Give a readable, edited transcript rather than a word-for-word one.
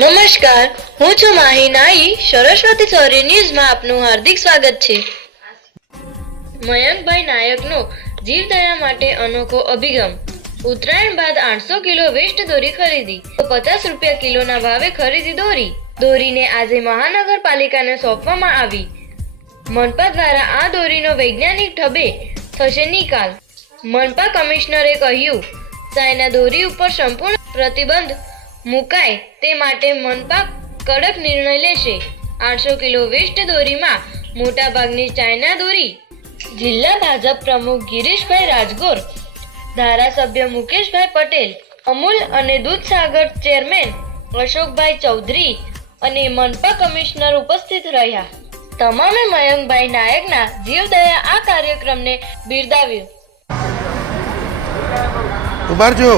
નમસ્કાર, હું છું માહી નાઈ. સરસ્વતી સૌર્ય ન્યૂઝમાં આપનું હાર્દિક સ્વાગત છે. મયંકભાઈ નાયકનો જીવદયા માટે અનોખો અભિગમ. ઉત્તરાયણ બાદ 800 કિલો વેસ્ટ દોરી ખરીદી. 50 રૂપિયા કિલોના ભાવે ખરીદી દોરીને આજે મહાનગરપાલિકાને સોંપવામાં આવી. મનપા દ્વારા આ દોરીનો વૈજ્ઞાનિક ઢબે થશે નિકાલ. મનપા કમિશનરે કહ્યું, ચાઇના દોરી ઉપર સંપૂર્ણ પ્રતિબંધ મુકાય તે માટે મનપા કડક નિર્ણય લેશે. 800 કિલો વેસ્ટ દોરીમાં મોટાભાગની ચાઇના દોરી. જિલ્લા ભાજપ પ્રમુખ ગિરીશભાઈ રાજગોર, ધારાસભ્ય મુકેશભાઈ પટેલ, અમૂલ અને દૂધસાગર ચેરમેન અશોકભાઈ ચૌધરી અને મનપા કમિશનર ઉપસ્થિત રહ્યા. તમામે મયંકભાઈ નાયકના જીવદયા આ કાર્યક્રમને બિરદાવ્યો. ઉભારજો.